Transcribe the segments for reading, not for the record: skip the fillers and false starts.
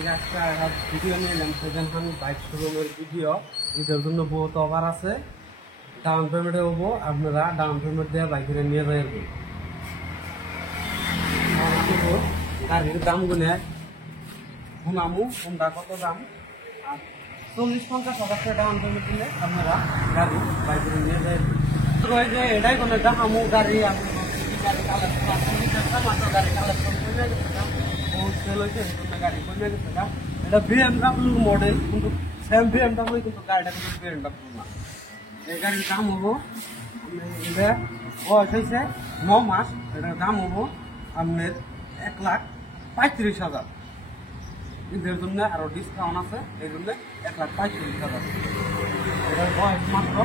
একটা ভিডিও নিলাম সেখানে আমি বাইক শোরুমের ভিডিও এটার জন্য বহুত অফার আছে। ডাউন পেমেন্টে হবো, আপনারা ডাউন পেমেন্ট দিয়ে বাইকের নিয়ে যাবেন। গাড়ির দাম গুনে শুনামু কোনটা কত দাম। আর 40-50 হাজার টাকা ডাউন পেমেন্ট দিলে আপনারা গাড়ি বাইকের নিয়ে যাবেন। যে এটাই কোনো দেখামু গাড়ি আপনি গাড়ি কালেকশন করে বহুত সেল হয়েছে, গাড়ি কমে গেছে। এটা BMW মডেল, কিন্তু সেম BMW কিন্তু গাড়িটা কিন্তু BMW না। এই গাড়ির দাম হবো এটা বয়স হয়েছে 9 মাস। এটার দাম হবো আপনার 1,35,000। ঈদের জন্য আরো ডিসকাউন্ট আছে, এই জন্য 1,35,000। এটার বয়স মাত্র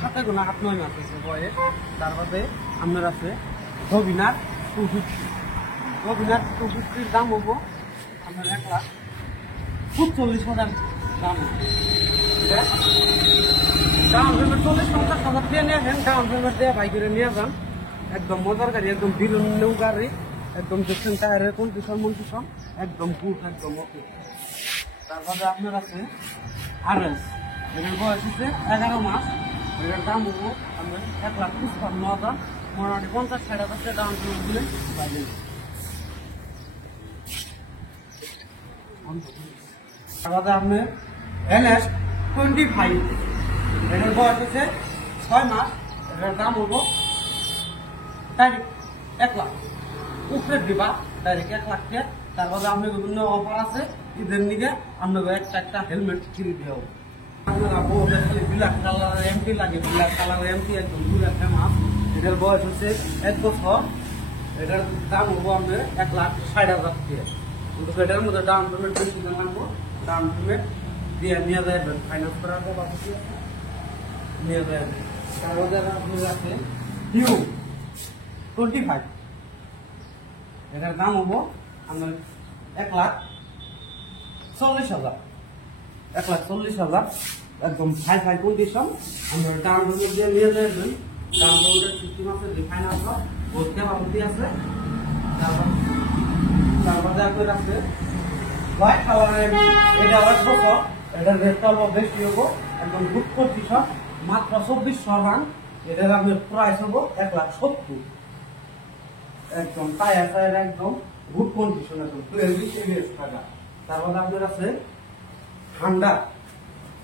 7-8 মাস আছে বয়স। তার বাদে আপনার আছে ডোমিনার 250। ডোমিনার 250-র দাম হবো আপনার 1,40,000 দাম। ডাউন পেমেন্ট 40-50 হাজার দিয়ে নিয়ে আসেন, ডাউন পেমেন্ট দিয়ে বাইকের নিয়ে যান। একদম মজার গাড়ি, একদম বিরল গাড়ি, একদম দেখছেন টায়ারের কন্ডিশন একদম গুড, একদম ওকে। তারপরে আপনার আছে RS, এটার বয়স হচ্ছে 11 মাস। এটার দাম হবো আপনার 1,55,000। মোটামুটি 50-60 হাজার টাকা ডাউন পেমেন্ট দিলে বাইরে। তারপরে আপনার NS25, এটার বয়স হচ্ছে 6 মাস। এটার দাম হবো ডাইরেক্ট 1 লাখ উপরে দিবা, ডাইরেক্ট 1 লাখ টাকা। তারপরে আপনার বিভিন্ন অফার আছে, ঈদের নিকে আপনাকে একটা হেলমেট ফ্রি দেওয়া। আপনারা বলতে ব্ল্যাক কালারের এমটি লাগে, ব্ল্যাক কালারের এমটি একদম পুরো ফেমাস। এটার বয়স হচ্ছে 1 বছর। এটার দাম হবো আপনার 1,60,000 টাকা। কিন্তু এটার মধ্যে ডাউন পেমেন্ট বেশি লাগবো, ডাউন পেমেন্ট দিয়ে নিয়ে যাবেন, ফাইন্যান্স করার পর নিয়ে যাবেন। তারপরে আপনার আছে Q25, এটার দাম হবো আপনার 1,40,000। 1,40,000 একদম হাই কন্ডিশন। আমরা ডাউন পেমেন্ট দিয়ে নিয়ে যাবেন। ডাউন পেমেন্টের 60 মাসের রিফাইন্যান্স ভর্তি বাবতি আছে। তারপরে আপনার আছে হোয়াইট কালারের, এটা 1 বছর। এটার রেটটা হলো বেশি হবো, একদম গুড কন্ডিশন, মাত্র 2400 রান। এটার আপনার প্রাইস হবো 1,70,000। একদম টায়ার একদম গুড কন্ডিশন, একদম 20 টাকা। তারপরে আপনার আছে হান্ডা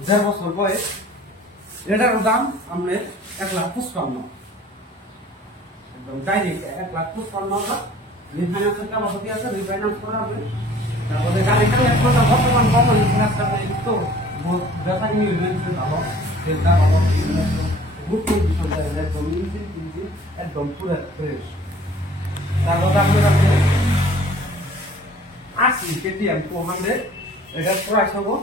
1.5 বছর বয়স। এটার দাম আপনার 1,55,000। একদম ডাইরেক্ট 1,55,000। রিফাইন্যান্সের কাপাসিটি আছে, রিফাইন্যান্স করা হবে। তারপরে গাড়িটা বর্তমান তো ব্যাপারী ভালো, তেলটা ভালো, গুড কন্ডিশন, একদম ইঞ্জিন একদম পুরো ফ্রেশ। তারপরে আপনার আছে 80 KTM 200। এটার প্রাইস হবো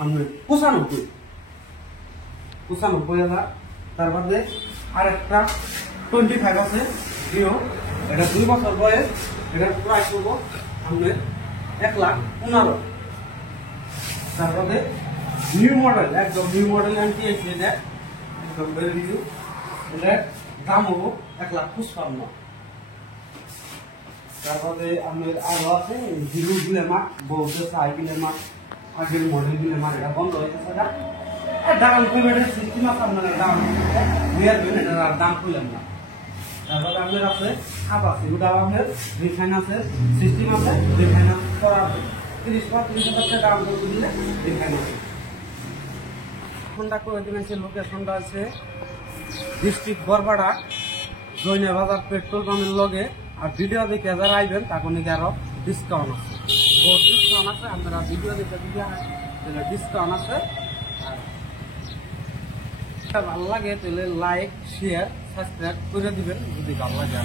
আপনার 95,000। তারপরে আরেকটা 25 আছে জিও, এটা 2 বছর বয়স। এটার প্রাইস হবো আপনার 1,15,000। তারপরে নিউ মডেল, একদম নিউ মডেল আনটি আছে, এটা একদম ভেরি নিউ। এটার দাম হবো 1,55,000। তারপরে আপনার আরো আছে হিরো গ্ল্যামার, বহুত সাই গ্ল্যামার, আগের মডেল গ্ল্যামার, এটা বন্ধ হয়ে গেছে। ডাউন পেমেন্টের সিস্টেম আছে, আপনারা ডাউন এটার দাম খুললেন না। তারপরে আপনার আছে আছে, ওটা আপনার রিফাইন্যান্সের সিস্টেম আছে, রিফাইন্যান্স করা আছে। 30 হাজার টাকা ডাউন পেমেন্ট দিলে রিফাইন্যান্স। ফোনটা করে দিবেন, লোকেশনটা আছে ডিস্ট্রিক্ট বরপাড়া, জৈনা বাজার পেট্রোল পাম্পের লগে। আর ভিডিও দেখে যারা আইবেন তখন আরো ডিসকাউন্ট আছে, বহুত ডিসকাউন্ট আছে। আপনারা ভিডিও দেখে দিলে ডিসকাউন্ট আছে। আর ভালো লাগে তাহলে লাইক, শেয়ার, সাবস্ক্রাইব করে দিবেন যদি ভালো লাগে।